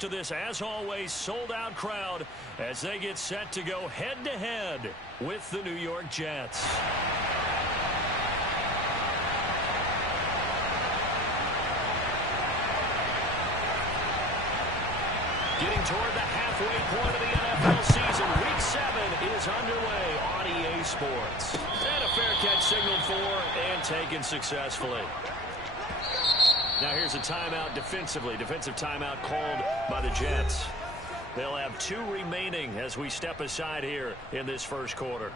To this, as always, sold-out crowd as they get set to go head-to-head with the New York Jets. Getting toward the halfway point of the NFL season, Week 7 is underway on EA Sports. And a fair catch signaled for and taken successfully. Now here's a timeout defensively. Defensive timeout called by the Jets. They'll have 2 remaining as we step aside here in this first quarter.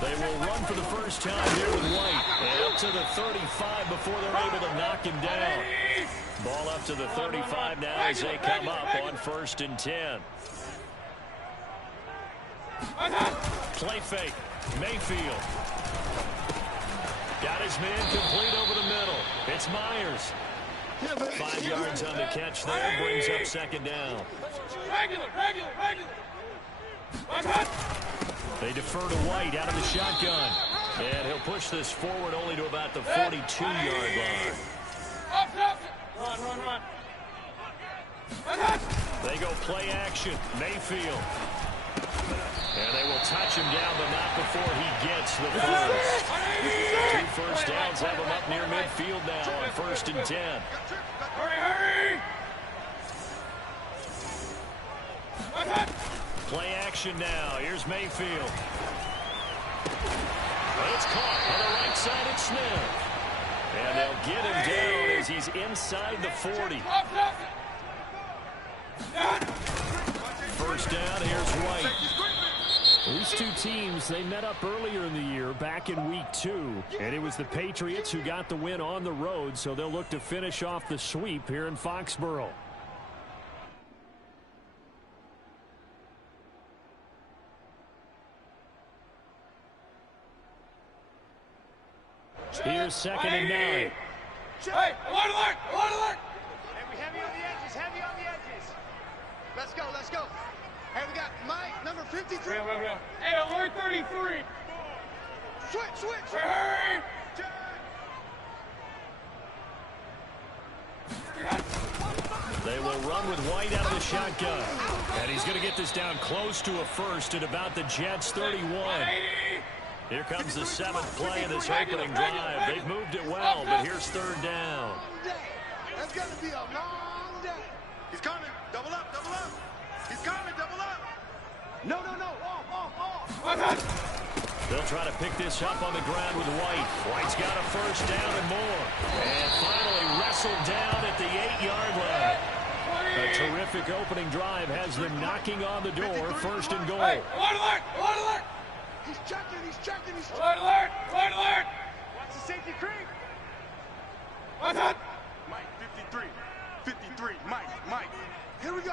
They will run for the first time here with White. And up to the 35 before they're able to knock him down. Ball up to the 35 now as they come up on 1st and 10. Play fake. Mayfield. Got his man complete over the middle. It's Myers. 5 yards on the catch there. Brings up 2nd down. They defer to White out of the shotgun. And he'll push this forward only to about the 42-yard line. Run. They go play action. Mayfield. And they will touch him down, but not before he gets the first. 2 first downs have him up near midfield now on 1st and 10. Hurry! Play action now. Here's Mayfield. It's caught on the right side. It's Smith. And they'll get him down as he's inside the 40. First down. Here's White. These 2 teams, they met up earlier in the year back in Week 2. And it was the Patriots who got the win on the road, so they'll look to finish off the sweep here in Foxborough. Here's 2nd and 9. Hey, alert! Hey, we heavy on the edges. Let's go. Hey, we got Mike, number 53. Hey, alert 33. Switch. Hurry! They will run with White out of the shotgun. And he's going to get this down close to a first at about the Jets' 31. Here comes the 7th play of this opening drive. They've moved it well, but here's 3rd down. That's going to be a long day. He's coming. Double up. He's coming. Double up. No. Off. They'll try to pick this up on the ground with White. White's got a first down and more. And finally wrestled down at the 8-yard line. A terrific opening drive has them knocking on the door. 1st and goal. Hey, alert! He's checking. Alert! Watch the safety creep. What's that? Mike, 53, Mike. Here we go.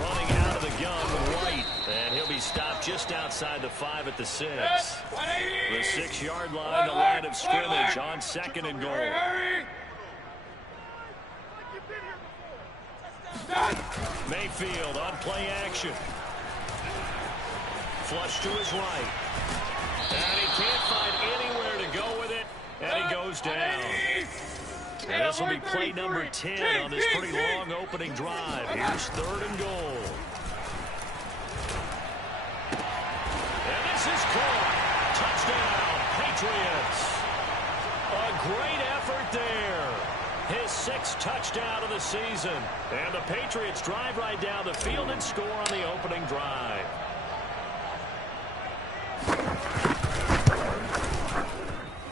Running out of the gun with White. And he'll be stopped just outside the 5 at the 6. The 6-yard line, the line of scrimmage on 2nd and goal. Hurry! Mayfield on play action. Flush to his right. And he can't find anywhere to go with it. And he goes down. And this will be play number 10 on this pretty long opening drive. Here's 3rd and goal. And this is caught. Touchdown, Patriots. A great effort there. His 6th touchdown of the season. And the Patriots drive right down the field and score on the opening drive.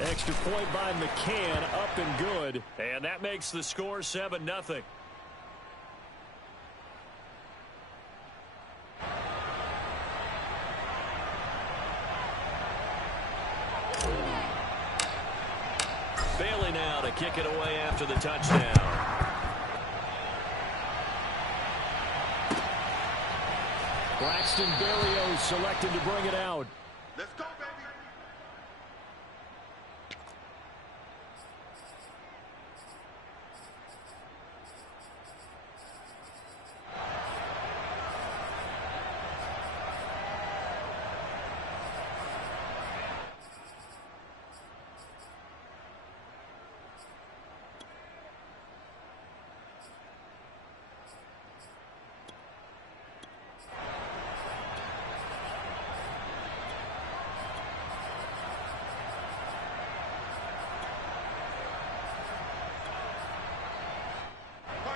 Extra point by McCann, up and good. And that makes the score 7-0. Bailey now to kick it away after the touchdown. Braxton Berrios selected to bring it out. Let's go, baby.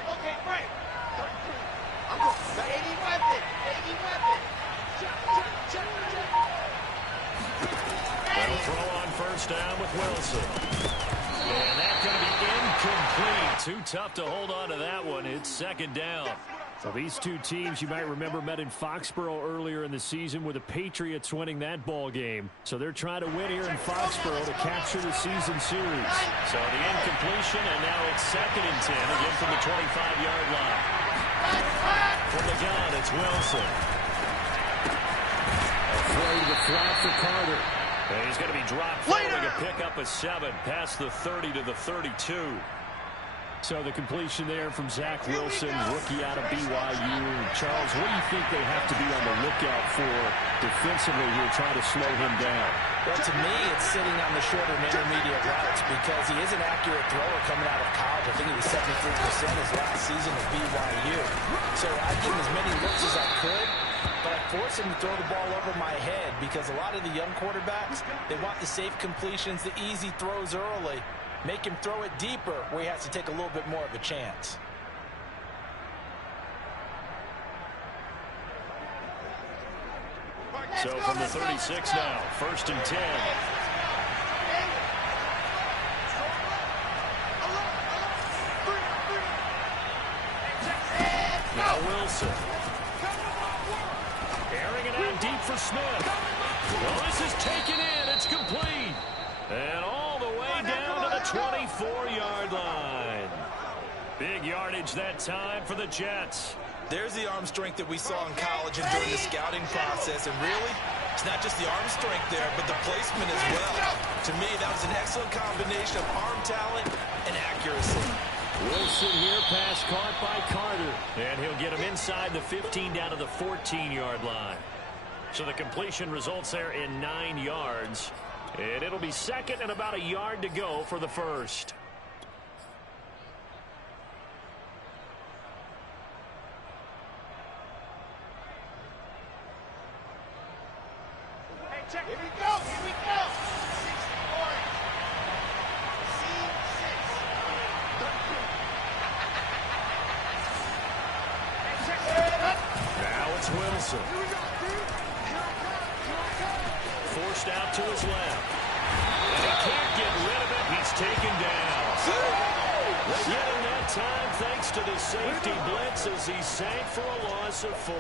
Okay, right. I'm going baby weapon. Baby weapon. They'll throw on first down with Wilson. And that's going to be incomplete. Too tough to hold on to that one. It's second down. So these two teams, you might remember, met in Foxborough earlier in the season with the Patriots winning that ball game. So they're trying to win here in Foxborough to capture the season series. So the incompletion, and now it's second and 10, again from the 25-yard line. From the gun, it's Wilson. Afraid of the flat for Carter. And he's going to be dropped following a pickup of 7 past the 30 to the 32. So the completion there from Zach Wilson, rookie out of BYU. Charles, what do you think they have to be on the lookout for defensively here, trying to slow him down? Well, to me, it's sitting on the short and intermediate routes because he is an accurate thrower coming out of college. I think he was 73% his last season at BYU. So I'd give him as many looks as I could, but I'd force him to throw the ball over my head because a lot of the young quarterbacks, they want the safe completions, the easy throws early. Make him throw it deeper where he has to take a little bit more of a chance. So from the 36 now, first and 10. Now Wilson. Airing it out deep for Smith. Well, this is taken in. It's complete. And all the way down to the 24-yard line. Big yardage that time for the Jets. There's the arm strength that we saw in college and during the scouting process. And really, it's not just the arm strength there, but the placement as well. To me, that was an excellent combination of arm talent and accuracy. Wilson here, pass caught by Carter. And he'll get him inside the 15 down to the 14-yard line. So the completion results there in 9 yards. And it'll be second and about a yard to go for the first. Hey, check. Here we go. Here we go. 6 orange. C6. Hey, check. Now it's Wilson. Here we go, dude. Here I come. Here I come. Forced out to his left. And he can't get rid of it. He's taken down. Yet in that time, thanks to the safety blitz, as he sank for a loss of 4.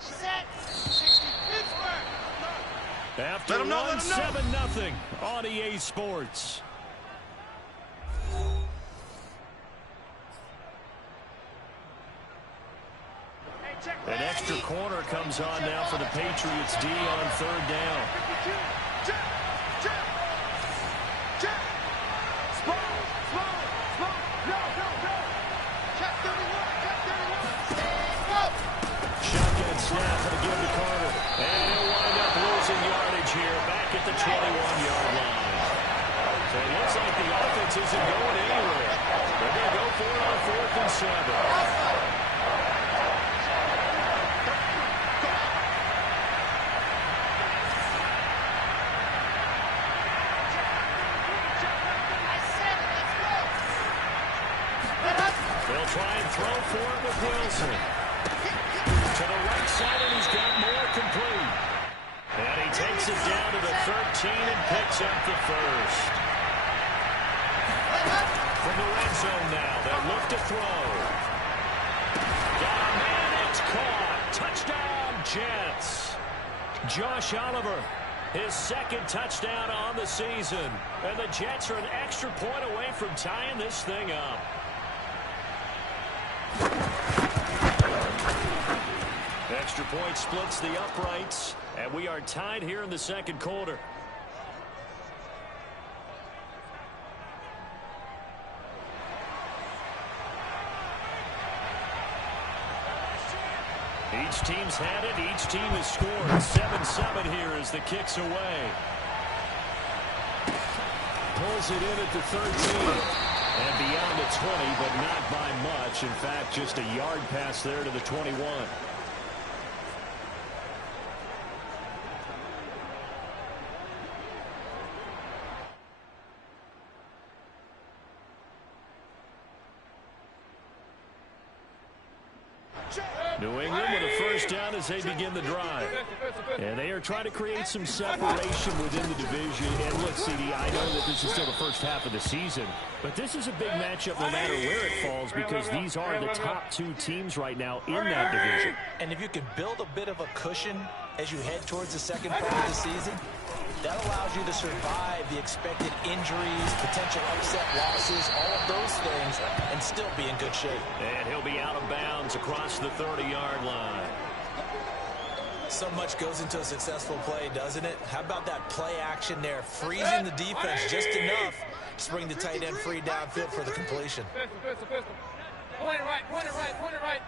Set. 60. Pittsburgh. After Let him know, one, let him know. 7-0 on EA Sports. Hey, check. An extra corner comes on now for the Patriots D on third down. 52. Check. Check. Check. Small. Small. Small. No, no, no. Check 31. Check 31. Go. Shotgun snap to give to Carter. And he'll wind up losing yardage here back at the 21-yard line. So it looks like the offense isn't going anywhere. They're going to go for it on 4th and 7. They'll try and throw for it with Wilson. To the right side, and he's got more complete. And he takes it down to the 13 and picks up the first. From the red zone now, they'll look to throw. Got a man, it's caught. Touchdown, Jets. Josh Oliver His second touchdown on the season. And the Jets are an extra point away from tying this thing up. Extra point splits the uprights, and we are tied here in the second quarter. Each team's had it. Each team has scored. 7-7 here as the kick's away. Pulls it in at the 13. And beyond the 20, but not by much. In fact, just a yard pass there to the 21. New England with a first down as they begin the drive. And they are trying to create some separation within the division. And look, CD, I know that this is still the first half of the season, but this is a big matchup no matter where it falls because these are the top two teams right now in that division. And if you can build a bit of a cushion as you head towards the second part of the season, that allows you to survive the expected injuries, potential upset losses, all of those things, and still be in good shape. And he'll be out of bounds across the 30-yard line. So much goes into a successful play, doesn't it? How about that play action there, freezing the defense just enough to bring the tight end free downfield for the completion. Point it right.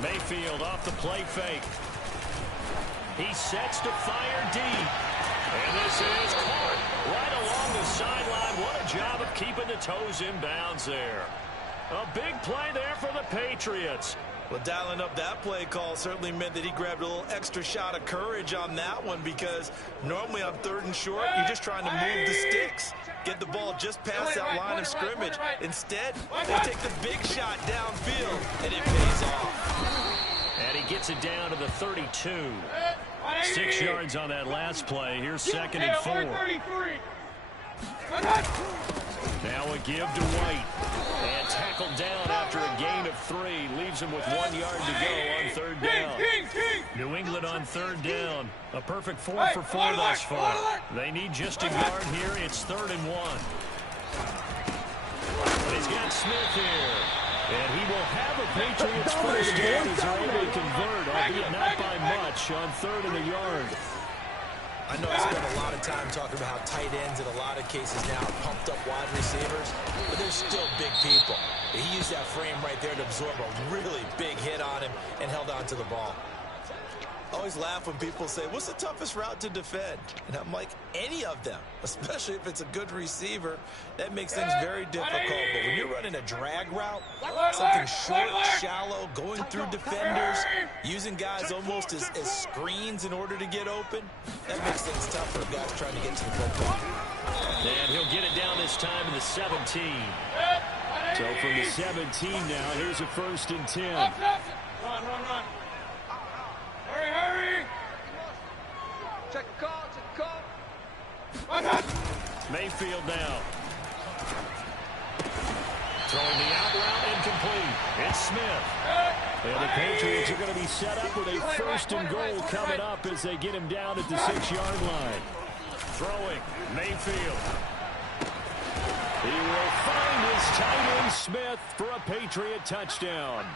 Mayfield off the play fake. He sets to fire deep. And this is caught right along the sideline. What a job of keeping the toes in bounds there. A big play there for the Patriots. Well, dialing up that play call certainly meant that he grabbed a little extra shot of courage on that one because normally on 3rd and short, you're just trying to move the sticks, get the ball just past that line of scrimmage. Instead, they take the big shot downfield, and it pays off. And he gets it down to the 32. 6 yards on that last play. Here's 2nd and 4. Now a give to White. And tackled down after a gain of 3. Leaves him with 1 yard to go on 3rd down. New England on 3rd down. A perfect 4 for 4 thus far. They need just a yard here. It's 3rd and 1. But he's got Smith here. And he will have a Patriots first down as they're able to convert, albeit not by much, on 3rd and a yard. I know I spent a lot of time talking about how tight ends in a lot of cases now are pumped up wide receivers, but they're still big people. He used that frame right there to absorb a really big hit on him and held on to the ball. I always laugh when people say, what's the toughest route to defend? And I'm like, any of them, especially if it's a good receiver. That makes things very difficult. But when you're running a drag route, something short, shallow, going through defenders, using guys almost as screens in order to get open, that makes things tough for guys trying to get to the football. And he'll get it down this time in the 17. So from the 17 now, here's a 1st and 10. Run. Hurry! Check the call. Mayfield now. Throwing the out route incomplete. It's Smith. And the Patriots are going to be set up with a 1st and goal coming up as they get him down at the 6-yard line. Throwing. Mayfield. He will find his tight end Smith for a Patriot touchdown.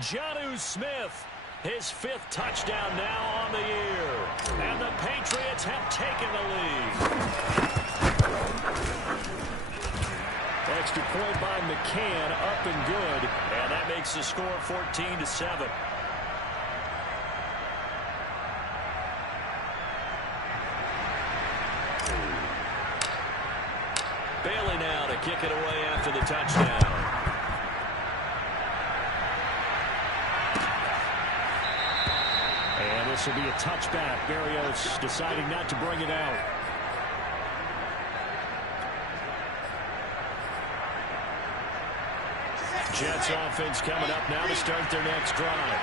Jonnu Smith. His 5th touchdown now on the year. And the Patriots have taken the lead. Extra point by McCann, up and good. And that makes the score 14-7. Bailey now to kick it away after the touchdown. This will be a touchback. Berrios deciding not to bring it out. Jets offense coming up now to start their next drive.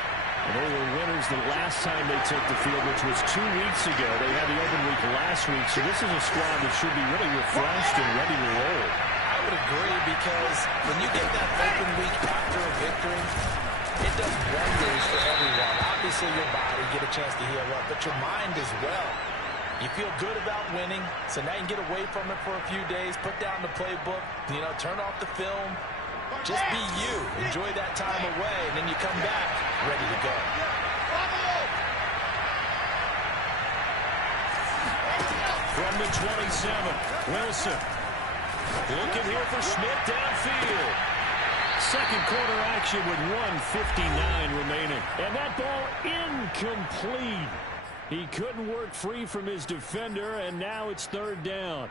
And they were winners the last time they took the field, which was 2 weeks ago. They had the open week last week, so this is a squad that should be really refreshed and ready to roll. I would agree because when you get that open week after a victory, it does wonders for everyone. Obviously, your body get a chance to heal up, but your mind as well. You feel good about winning, so now you can get away from it for a few days, put down the playbook, turn off the film. Just be you. Enjoy that time away, and then you come back ready to go. From the 27, Wilson. Looking here for Smith downfield. Second quarter action with 1:59 remaining. And that ball incomplete. He couldn't work free from his defender, and now it's third down.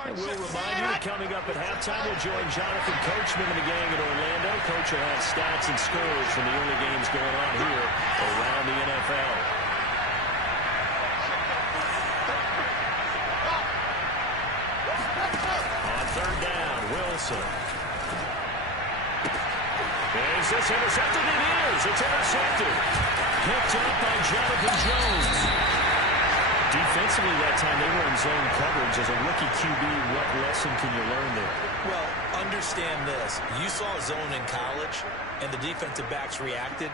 And we'll remind you that coming up at halftime, we'll join Jonathan Coachman and the gang in Orlando. Coach will have stats and scores from the early games going on here around the NFL. On third down, Wilson. Is this intercepted? It is. It's intercepted. Picked up by Jonathan Jones. Defensively that time, they were in zone coverage. As a rookie QB, what lesson can you learn there? Well, understand this. You saw zone in college, and the defensive backs reacted,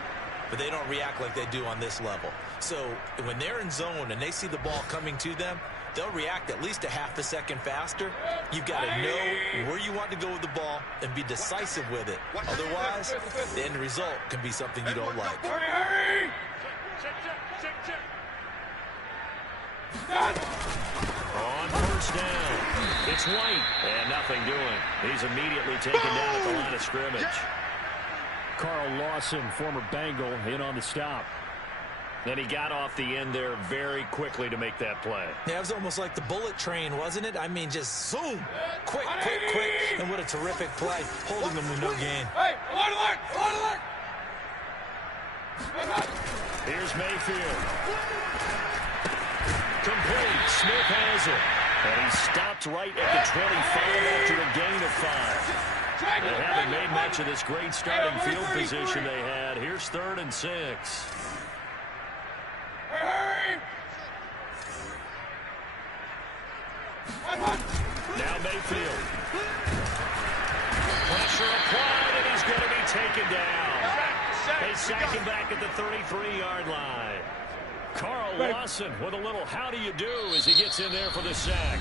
but they don't react like they do on this level. So when they're in zone and they see the ball coming to them, they'll react at least a half a second faster. You've got to know where you want to go with the ball and be decisive with it. Otherwise, the end result can be something you don't like. Hurry! On first down, it's White, and nothing doing. He's immediately taken down at the line of scrimmage. Carl Lawson, former Bengal, in on the stop. Then he got off the end there very quickly to make that play. Yeah, it was almost like the bullet train, wasn't it? I mean, just zoom. Quick, quick, quick. And what a terrific play, holding them with no gain. Hey, alert! Here's Mayfield. Complete. Smith has it. And he stopped right at the 25 after a gain of 5. They haven't made much of this great starting field position they had. Here's 3rd and 6. Now Mayfield. Pressure applied, and he's going to be taken down. They sack him back at the 33-yard line. Carl Lawson with a little how do you do as he gets in there for the sack.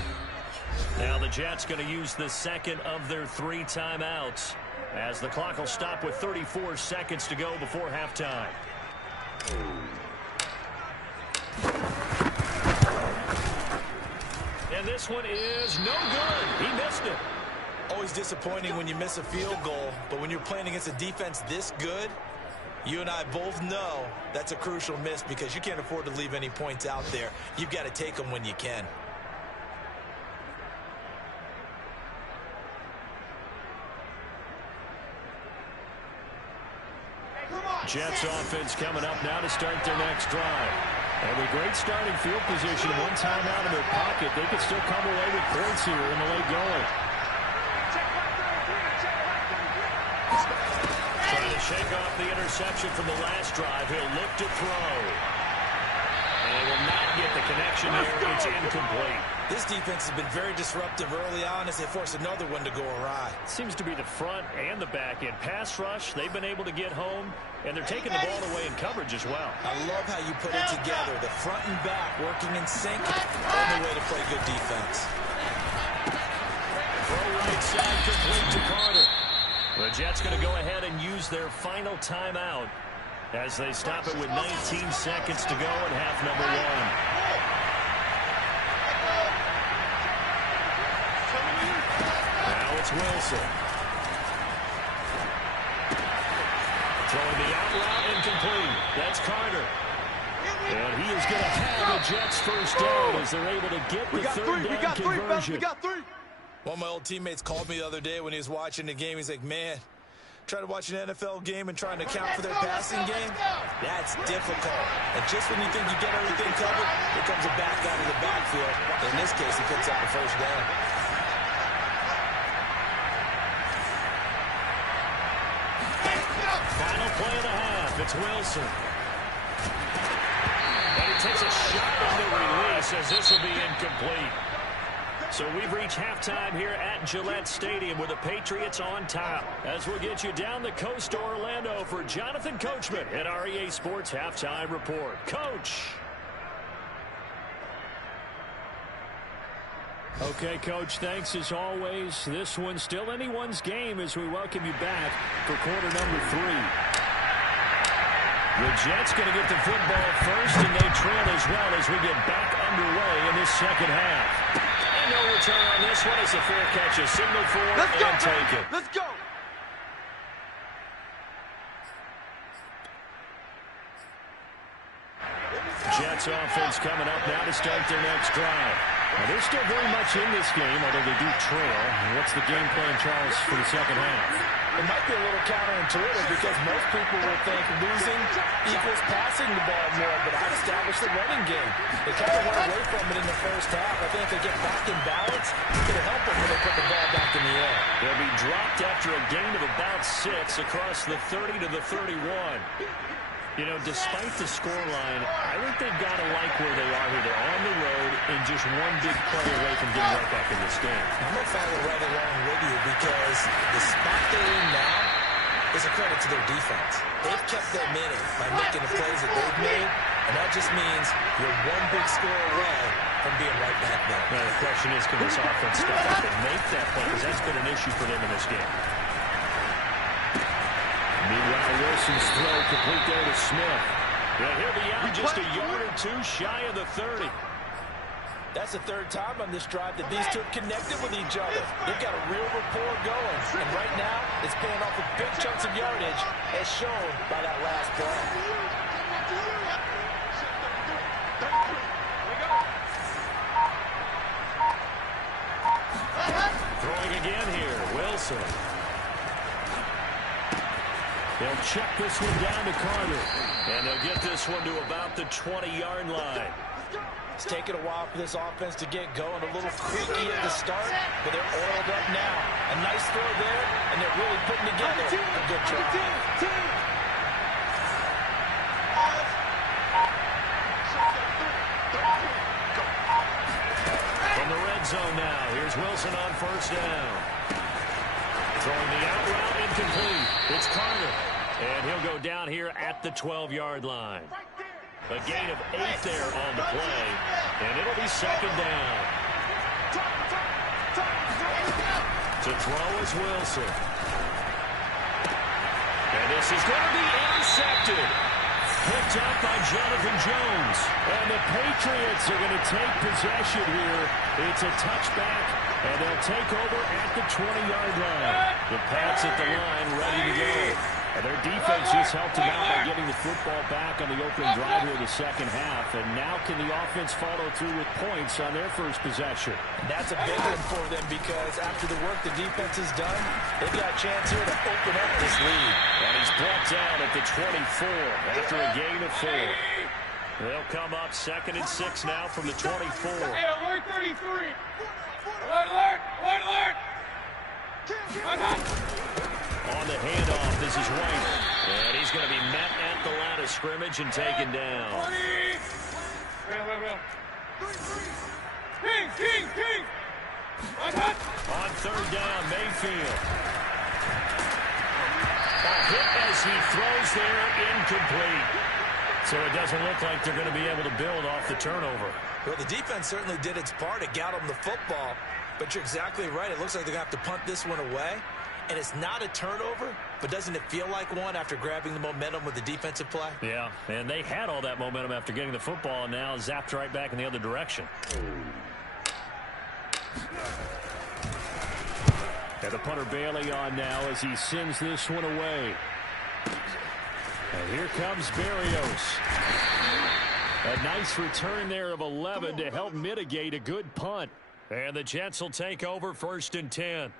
Now the Jets going to use the second of their 3 timeouts as the clock will stop with 34 seconds to go before halftime. And this one is no good. He missed it. Always disappointing when you miss a field goal, but when you're playing against a defense this good, you and I both know that's a crucial miss because you can't afford to leave any points out there. You've got to take them when you can. Jets offense coming up now to start their next drive. And with great starting field position, one time out of their pocket, they could still come away with points here in the late going. Trying to shake off the interception from the last drive. He'll look to throw. And he will not get the connection there. It's incomplete. This defense has been very disruptive early on as they force another one to go awry. Seems to be the front and the back end. Pass rush, they've been able to get home, and they're taking the ball away in coverage as well. I love how you put it together. The front and back working in sync. Only way to play good defense. Throw right side complete to Carter. The Jets going to go ahead and use their final timeout as they stop it with 19 seconds to go in half number 1. Now it's Wilson. Throwing the out route incomplete. That's Carter. And he is going to have the Jets first down as they're able to get the third down conversion. We got 3. One of my old teammates called me the other day when he was watching the game. He's like, man, trying to watch an NFL game and trying to account for their passing game, that's difficult. And just when you think you get everything covered, here comes a back out of the backfield. In this case, he picks up the first down. Final play of the half. It's Wilson. And he takes a shot on the release as this will be incomplete. So we've reached halftime here at Gillette Stadium with the Patriots on top. As we'll get you down the coast to Orlando for Jonathan Coachman at our EA Sports Halftime Report. Coach. Okay, Coach, thanks as always. This one's still anyone's game as we welcome you back for quarter number 3. The Jets going to get the football first, and they trail as well as we get back underway in this second half. And no return on this one as a fair catch is signaled for and taken. Let's go. Jets offense coming up now to start their next drive. Now, they're still very much in this game, although they do trail. What's the game plan, Charles, for the second half? It might be a little counterintuitive because most people will think losing equals passing the ball more, but I'd establish the running game. They kind of went away from it in the first half. I think if they get back in balance, it's going to help them when they put the ball back in the air. They'll be dropped after a gain of about 6 across the 30 to the 31. You know, despite the scoreline, I think they've got to like where they are here. They're on the road and just one big play away from getting right back in this game. I'm going to follow right along with you because the spot they're in now is a credit to their defense. They've kept them in it by making the plays that they've made, and that just means you're one big score away from being right back there. Now, the question is, can this offense step up and make that play? Because that's been an issue for them in this game. Meanwhile, Wilson's throw complete there to Smith. Yeah, he'll be out just a yard or 2 shy of the 30. That's the third time on this drive that these two have connected with each other. They've got a real rapport going. And right now, it's paying off with big chunks of yardage, as shown by that last play. Throwing again here, Wilson. They'll check this one down to Carter. And they'll get this one to about the 20-yard line. It's taken a while for this offense to get going. A little creaky at the start, but they're oiled up now. A nice throw there, and they're really putting together a good try. From the red zone now, here's Wilson on first down. Throwing the out route incomplete. It's Carter. And he'll go down here at the 12-yard line. A gain of 8 there on the play. And it'll be second down. To throw is Wilson. And this is going to be intercepted. Picked up by Jonathan Jones. And the Patriots are going to take possession here. It's a touchback. And they'll take over at the 20-yard line. The Pats at the line ready to go. And their defense just helped them out by getting the football back on the opening drive here in the second half. And now can the offense follow through with points on their first possession? And that's a big one for them because after the work the defense has done, they've got a chance here to open up this lead. And he's brought down at the 24 after a gain of 4. They'll come up 2nd and 6 now from the 24. Hey, alert 33. Alert, alert, alert, alert. On the handoff, this is White. And he's going to be met at the line of scrimmage and taken down. King. On third down, Mayfield. A hit as he throws there, incomplete. So it doesn't look like they're going to be able to build off the turnover. Well, the defense certainly did its part. It got them the football. But you're exactly right. It looks like they're going to have to punt this one away. And it's not a turnover, but doesn't it feel like one after grabbing the momentum with the defensive play? Yeah, and they had all that momentum after getting the football, and now zapped right back in the other direction. And the punter Bailey on now as he sends this one away. And here comes Berrios. A nice return there of 11 to help mitigate a good punt. And the Jets will take over 1st and 10.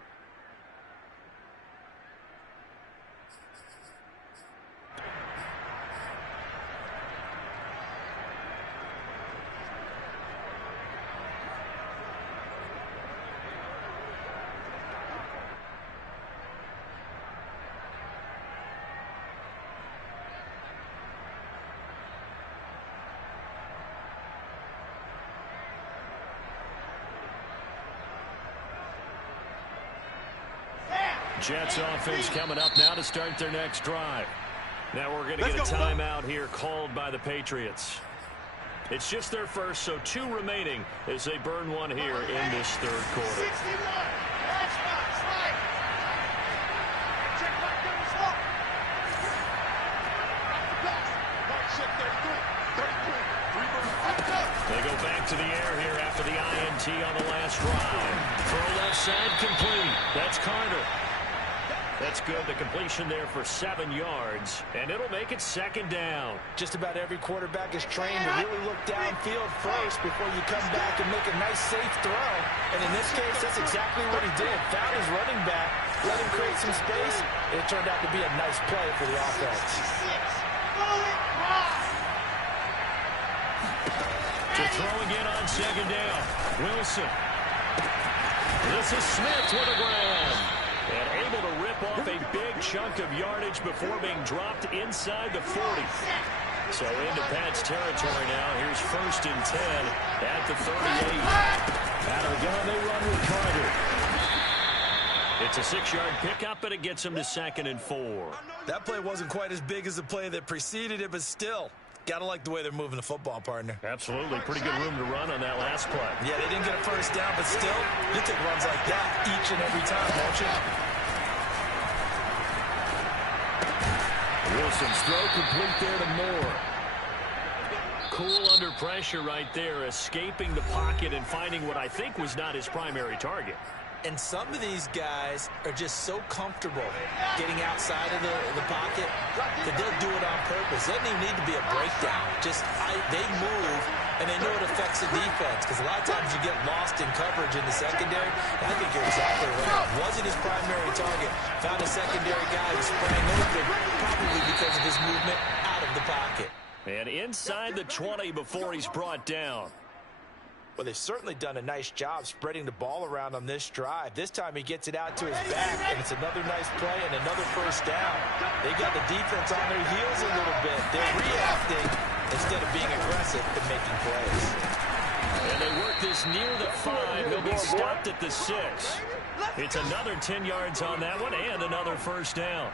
Jets offense coming up now to start their next drive. Now we're going to get a timeout here called by the Patriots. It's just their first, so 2 remaining as they burn one here in this third quarter. 61. Slide. Check back down the slope. Right check 33. They go back to the air here after the INT on the last drive. Throw left side complete. That's Carter. That's good. The completion there for 7 yards, and it'll make it second down. Just about every quarterback is trained to really look downfield first before you come back and make a nice, safe throw. And in this case, that's exactly what he did. Found his running back, let him create some space, and it turned out to be a nice play for the offense. To throw again on second down. Wilson. This is Smith with a grab. And able to rip off a big chunk of yardage before being dropped inside the 40. So into Pats territory now. Here's 1st and 10 at the 38. Out of the gun, they run with Carter. It's a 6-yard pickup, and it gets him to 2nd and 4. That play wasn't quite as big as the play that preceded it, but still, got to like the way they're moving the football, partner. Absolutely. Pretty good room to run on that last play. Yeah, they didn't get a first down, but still, you take runs like that each and every time, don't you? Wilson's throw complete there to Moore. Cool under pressure right there, escaping the pocket and finding what I think was not his primary target. And some of these guys are just so comfortable getting outside of the pocket that they'll do it on purpose. It doesn't even need to be a breakdown. They move, and they know it affects the defense. Because a lot of times you get lost in coverage in the secondary. And I think you're exactly right. Wasn't his primary target. Found a secondary guy who sprang open, probably because of his movement out of the pocket. And inside the 20 before he's brought down. Well, they've certainly done a nice job spreading the ball around on this drive. This time he gets it out to his back, and it's another nice play and another first down. They got the defense on their heels a little bit. They're reacting instead of being aggressive and making plays. And they work this near the 5. He'll be stopped at the 6. It's another 10 yards on that one and another first down.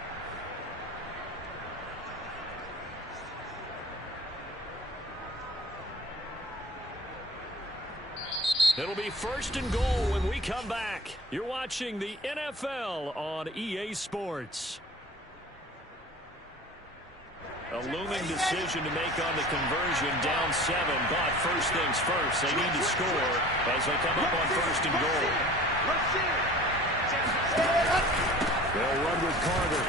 It'll be 1st and goal when we come back. You're watching the NFL on EA Sports. A looming decision to make on the conversion, down 7, but first things first. They need to score as they come up on 1st and goal. They'll run with Carter.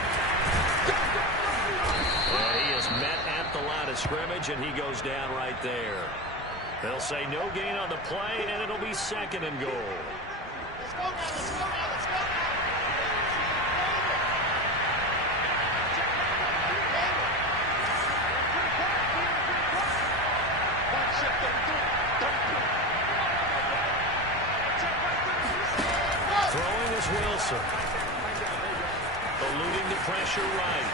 And he is met at the line of scrimmage, and he goes down right there. They'll say no gain on the play, and it'll be 2nd and goal. Let's go now, let's go now, let's go now. Throwing is Wilson. Eluding the pressure right.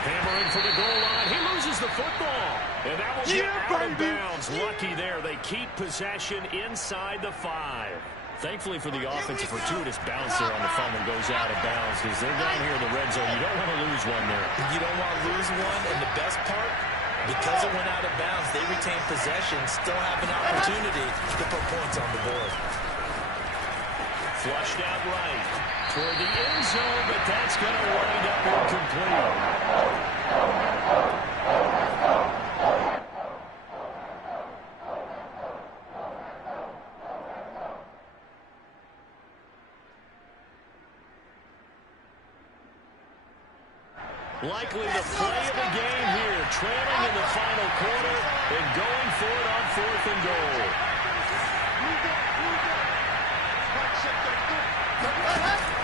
Hammering for the goal line. He loses the football. And that will get out of bounds. Lucky there. They keep possession inside the 5. Thankfully for the offense, a fortuitous bounce there on the fumble goes out of bounds because they're down here in the red zone. You don't want to lose one there. You don't want to lose one. And the best part, because it went out of bounds, they retain possession, still have an opportunity to put points on the board. Flushed out right toward the end zone, but that's going to wind up incomplete. Likely the play of the game here, trailing in the final quarter and going for it on 4th and goal.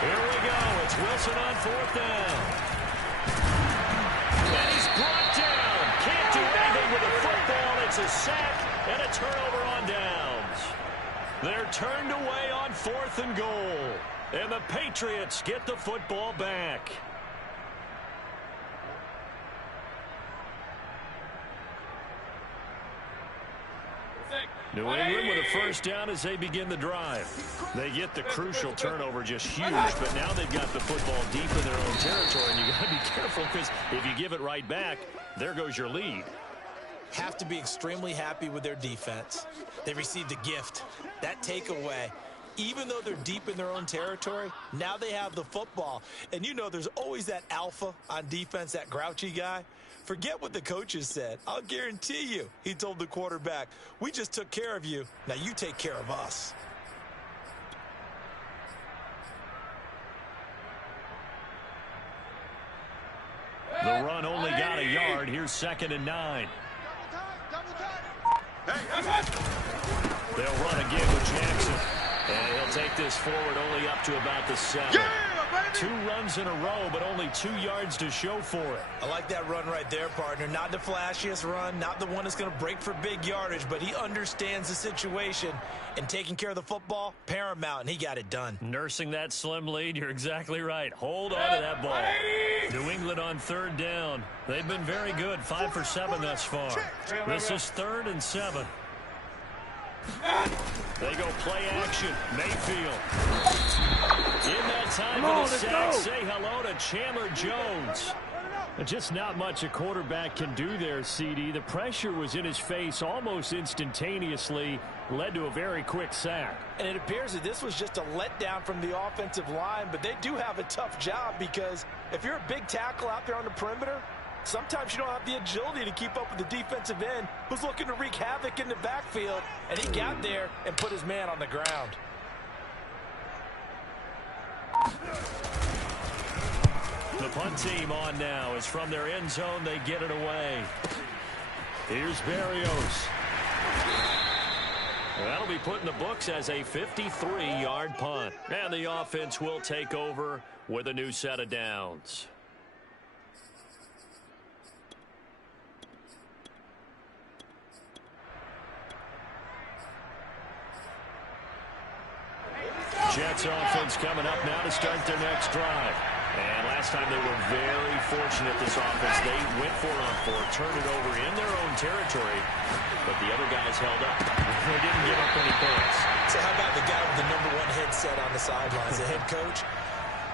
Here we go. It's Wilson on 4th down. And he's brought down. Can't do anything with the football. It's a sack and a turnover on downs. They're turned away on 4th and goal. And the Patriots get the football back. New England with a first down as they begin the drive. They get the crucial turnover, just huge, but now they've got the football deep in their own territory, and you got to be careful because if you give it right back, there goes your lead. Have to be extremely happy with their defense. They received a gift. That takeaway, even though they're deep in their own territory, now they have the football. And you know there's always that alpha on defense, that grouchy guy. Forget what the coaches said. I'll guarantee you, he told the quarterback, we just took care of you. Now you take care of us. The run only got a yard. Here's 2nd and 9. They'll run again with Jackson. And he'll take this forward only up to about the 7. Yeah, 2 runs in a row, but only 2 yards to show for it. I like that run right there, partner. Not the flashiest run, not the one that's going to break for big yardage, but he understands the situation, and taking care of the football, paramount, and he got it done. Nursing that slim lead, you're exactly right. Hold on to that ball. New England on 3rd down. They've been very good, 5 for 7 thus far. This is 3rd and 7. They go play action. Mayfield. In that time for the sack, say hello to Chandler Jones. Just not much a quarterback can do there, CD. The pressure was in his face almost instantaneously, led to a very quick sack. And it appears that this was just a letdown from the offensive line, but they do have a tough job because if you're a big tackle out there on the perimeter, sometimes you don't have the agility to keep up with the defensive end who's looking to wreak havoc in the backfield, and he got there and put his man on the ground. The punt team on now is from their end zone. They get it away. Here's Berrios. That'll be put in the books as a 53-yard punt. And the offense will take over with a new set of downs. Jets offense coming up now to start their next drive. And last time they were very fortunate, this offense. They went 4-on-4, turned it over in their own territory, but the other guys held up. They didn't give up any points. So how about the guy with the #1 headset on the sidelines, the head coach?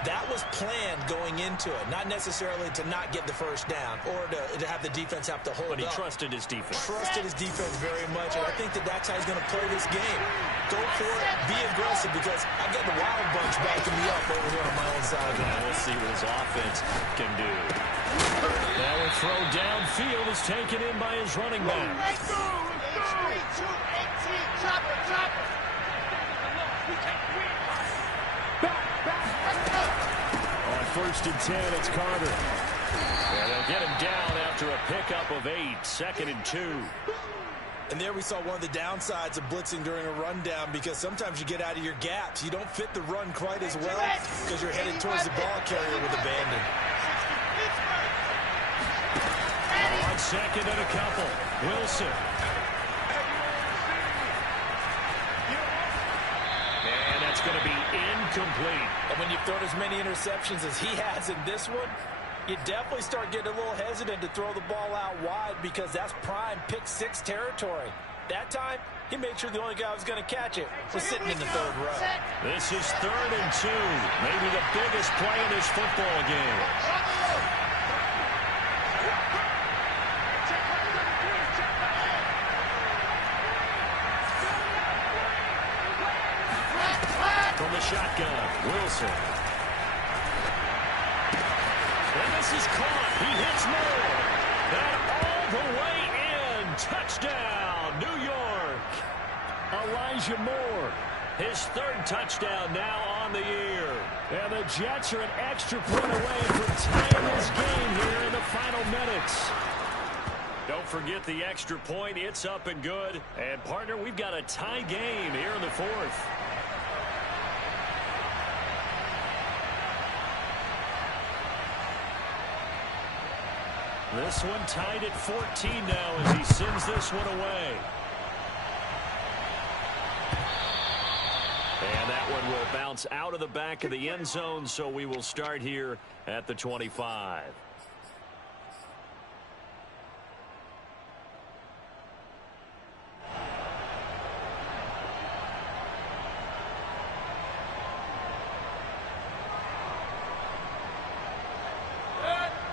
That was planned going into it, not necessarily to not get the first down or to have the defense have to hold But he up. trusted his defense. Trusted his defense very much, and I think that that's how he's going to play this game. Go for it, be aggressive, because I got the Wild Bunch backing me up over here on my own side. Now we'll see what his offense can do. Now a throw downfield is taken in by his running back. Let's go! 18, chopper, chopper! On 1st and 10, it's Carter. And they'll get him down after a pickup of 8, 2nd and 2. And there we saw one of the downsides of blitzing during a rundown, because sometimes you get out of your gaps. You don't fit the run quite as well because you're headed towards the ball carrier with abandon. On 2nd and a couple, Wilson. And that's going to be incomplete. And when you've thrown as many interceptions as he has in this one, you definitely start getting a little hesitant to throw the ball out wide, because that's prime pick-6 territory. That time, he made sure the only guy who was going to catch it was sitting in the 3rd row. This is 3rd and 2, maybe the biggest play in this football game. From the shotgun, Wilson. And this is caught. He hits more. And all the way in. Touchdown, New York. Elijah Moore, his 3rd touchdown now on the year. And the Jets are an extra point away from tying this game here in the final minutes. Don't forget the extra point. It's up and good. And, partner, we've got a tie game here in the 4th. This one tied at 14 now as he sends this one away. And that one will bounce out of the back of the end zone, so we will start here at the 25.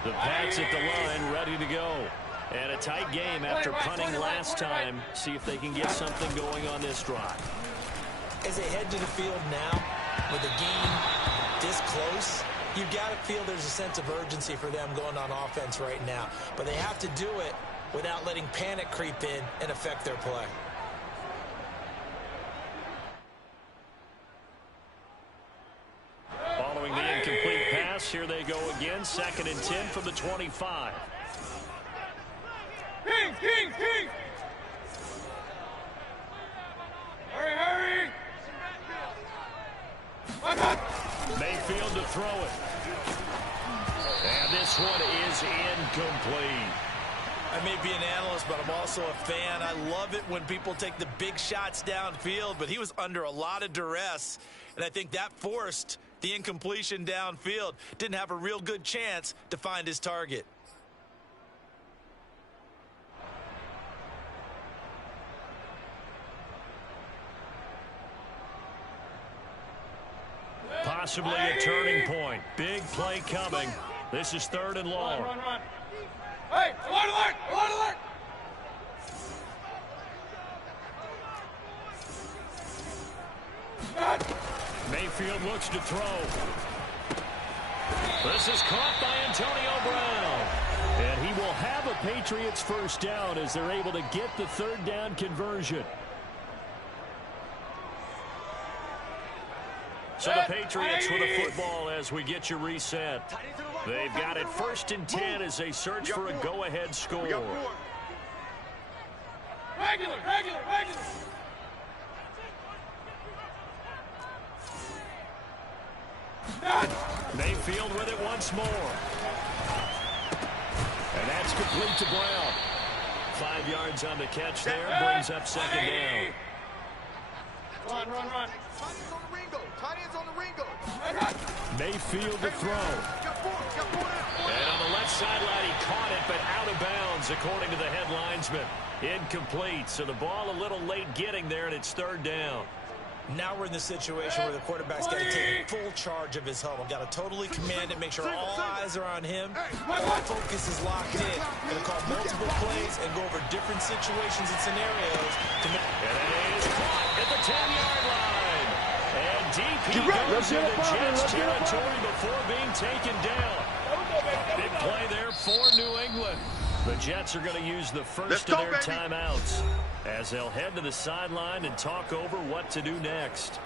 The Pats at the line, ready to go. And a tight game after punting last time. See if they can get something going on this drive. As they head to the field now, with the game this close, you've got to feel there's a sense of urgency for them going on offense right now. But they have to do it without letting panic creep in and affect their play. Following the incomplete pass, here they go again. 2nd and 10 from the 25. King! Hurry! Mayfield to throw it. And this one is incomplete. I may be an analyst, but I'm also a fan. I love it when people take the big shots downfield, but he was under a lot of duress, and I think that forced the incompletion downfield. Didn't have a real good chance to find his target. Possibly a turning point. Big play coming. This is 3rd and long. Run. Hey, alert! Mayfield looks to throw. This is caught by Antonio Brown. And he will have a Patriots first down as they're able to get the 3rd down conversion. So the Patriots with the football as we get you reset. They've got it 1st and 10 as they search for a go-ahead score. Regular. Mayfield with it once more. And that's complete to Brown. 5 yards on the catch there. Brings up 2nd down. Run. Tight ends on the Ringo. Mayfield to throw. And on the left sideline, he caught it, but out of bounds, according to the head linesman. Incomplete. So the ball a little late getting there, and it's 3rd down. Now we're in the situation where the quarterback's got to take full charge of his huddle. Got to totally command it, make sure all eyes are on him. All focus is locked in. Going to call multiple plays and go over different situations and scenarios. And it is caught at the 10-yard line. And deep he goes into Jets territory before being taken down. Big play there for New England. The Jets are going to use the first of their timeouts as they'll head to the sideline and talk over what to do next.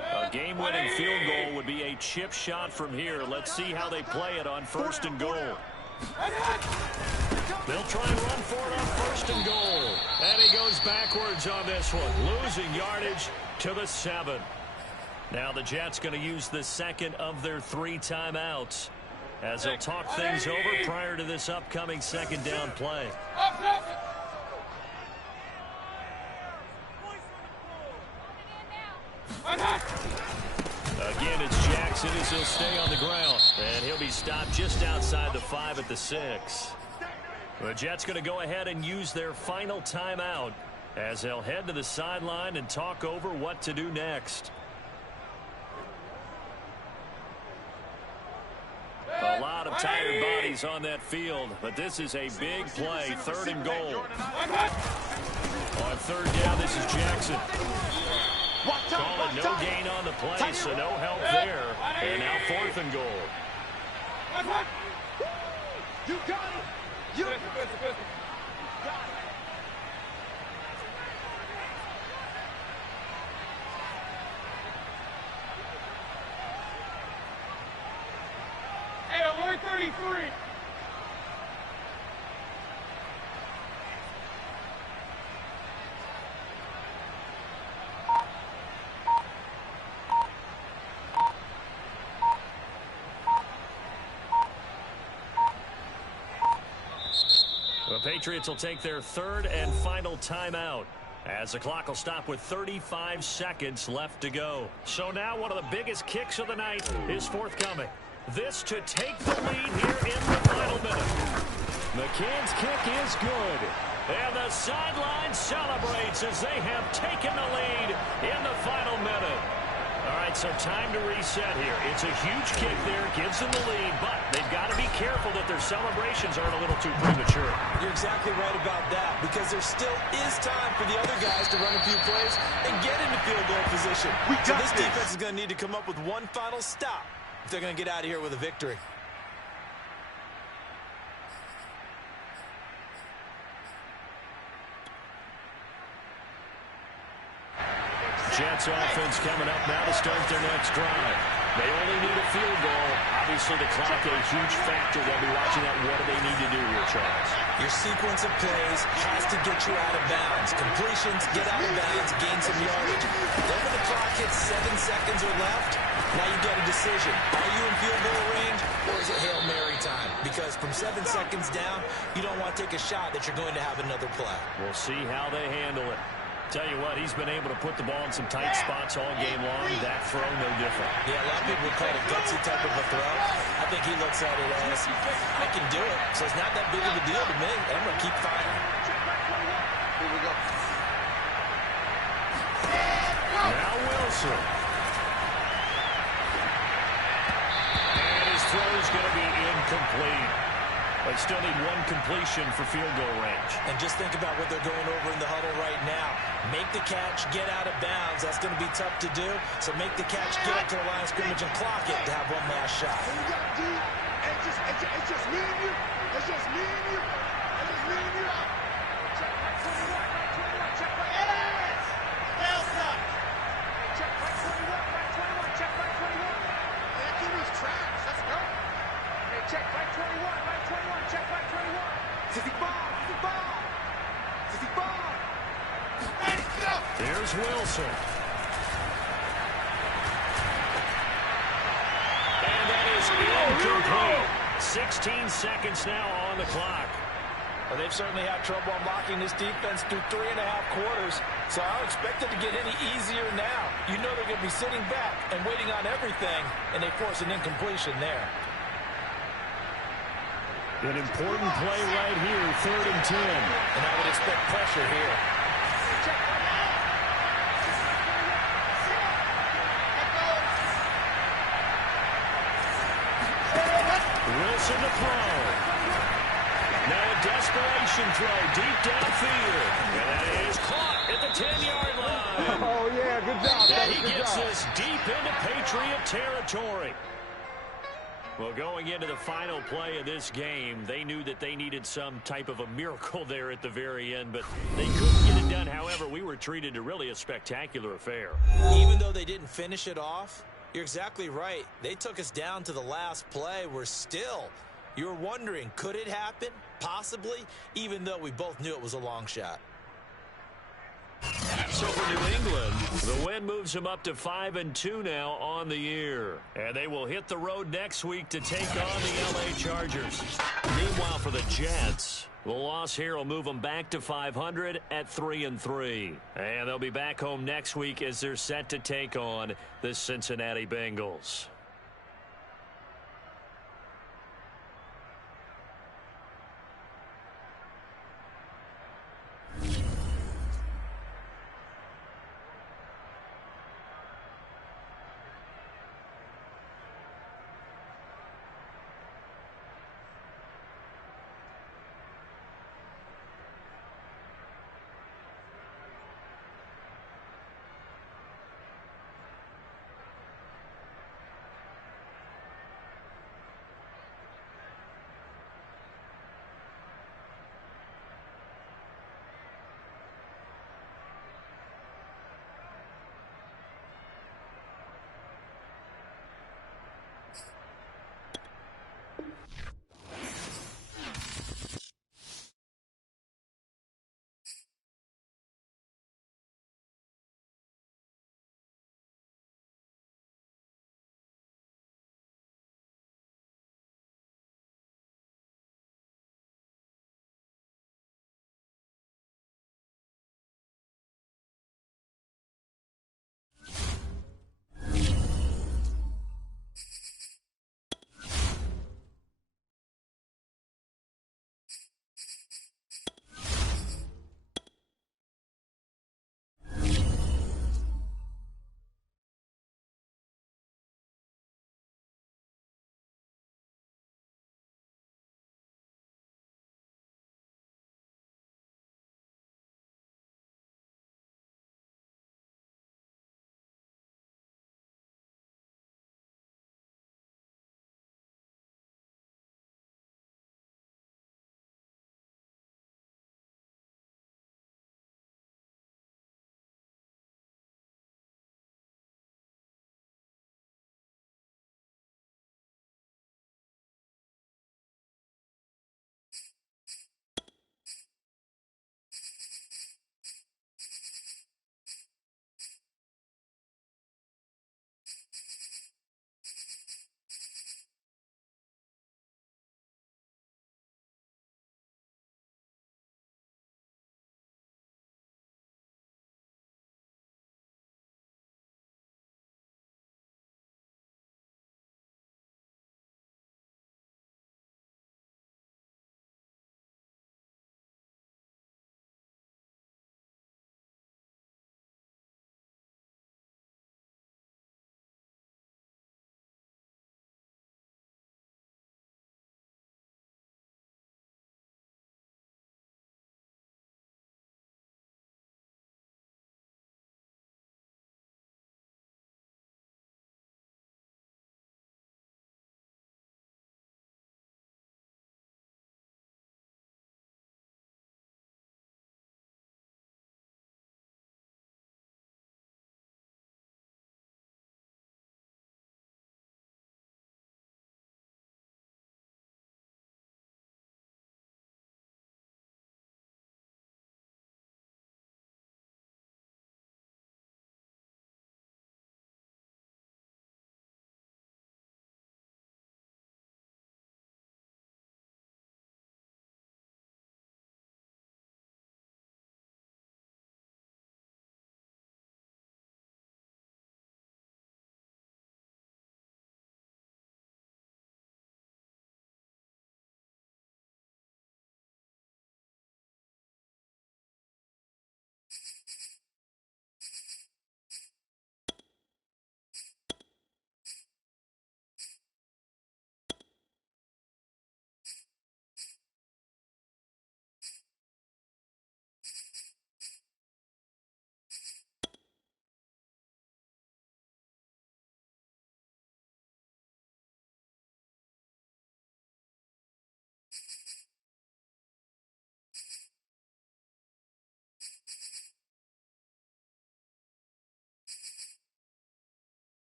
A game-winning field goal would be a chip shot from here. Let's see how they play it on 1st and goal. They'll try and run for it on 1st and goal. And he goes backwards on this one, losing yardage to the 7. Now the Jets going to use the 2nd of their 3 timeouts as they'll talk things over prior to this upcoming 2nd down play. Again, it's Jackson as he'll stay on the ground. And he'll be stopped just outside the 5 at the 6. The Jets going to go ahead and use their final timeout as they'll head to the sideline and talk over what to do next. A lot of tired bodies on that field, but this is a big play, 3rd and goal. On 3rd down, this is Jackson. Call it no gain on the play, so no help there. And now 4th and goal. You got it. You got it. Hey, alert 33. The Patriots will take their 3rd and final timeout as the clock will stop with 35 seconds left to go. So now one of the biggest kicks of the night is forthcoming. This to take the lead here in the final minute. McCann's kick is good. And the sideline celebrates as they have taken the lead in the final minute. All right, so time to reset here. It's a huge kick there, gives them the lead, but they've got to be careful that their celebrations aren't a little too premature. You're exactly right about that, because there still is time for the other guys to run a few plays and get into field goal position. So this defense is going to need to come up with one final stop if they're going to get out of here with a victory. Jets offense coming up now to start their next drive. They only need a field goal. Obviously, the clock a huge factor. They'll be watching that. What do they need to do here, Charles? Your sequence of plays has to get you out of bounds. Completions, get out of bounds, gain some yardage. Then when the clock hits 7 seconds or left, now you get a decision. Are you in field goal range, or is it Hail Mary time? Because from 7 seconds down, you don't want to take a shot that you're going to have another play. We'll see how they handle it. Tell you what, he's been able to put the ball in some tight spots all game long. That throw, no different. Yeah, a lot of people would call it a gutsy type of a throw. I think he looks at it as, I can do it, so it's not that big of a deal to me. I'm going to keep firing. Here we go. Now Wilson. And his throw is going to be incomplete. They still need one completion for field goal range. And just think about what they're going over in the huddle right now. Make the catch, get out of bounds. That's going to be tough to do. So make the catch, get up to the line of scrimmage, and clock it to have one last shot. It's just me and you. It's just me and you. It's just me and you. Check back 21, right 21, check back. Yes! Elsa! Check back 21, right 21, check back 21. Man, give me trash. Let's go. Hey, check back 21, right 21, check back 21. Sissy ball, sissy ball. Sissy ball. Let's go. Here's Wilson. And that is incomplete. 16 seconds now on the clock. Well, they've certainly had trouble unlocking this defense through 3.5 quarters, so I don't expect it to get any easier now. You know they're going to be sitting back and waiting on everything, and they force an incompletion there. An important play right here, 3rd and 10. And I would expect pressure here. Wilson to throw. Now a desperation throw deep downfield. And that is caught at the 10-yard line. Oh, yeah, good job. And he gets this deep into Patriot territory. Well, going into the final play of this game, they knew that they needed some type of a miracle there at the very end, but they couldn't get it done. However, we were treated to really a spectacular affair. Even though they didn't finish it off, you're exactly right. They took us down to the last play. You're wondering, could it happen? Possibly, even though we both knew it was a long shot. So for New England, the win moves them up to 5-2 now on the year. And they will hit the road next week to take on the LA Chargers. Meanwhile, for the Jets, the loss here will move them back to 500 at 3-3. And they'll be back home next week as they're set to take on the Cincinnati Bengals.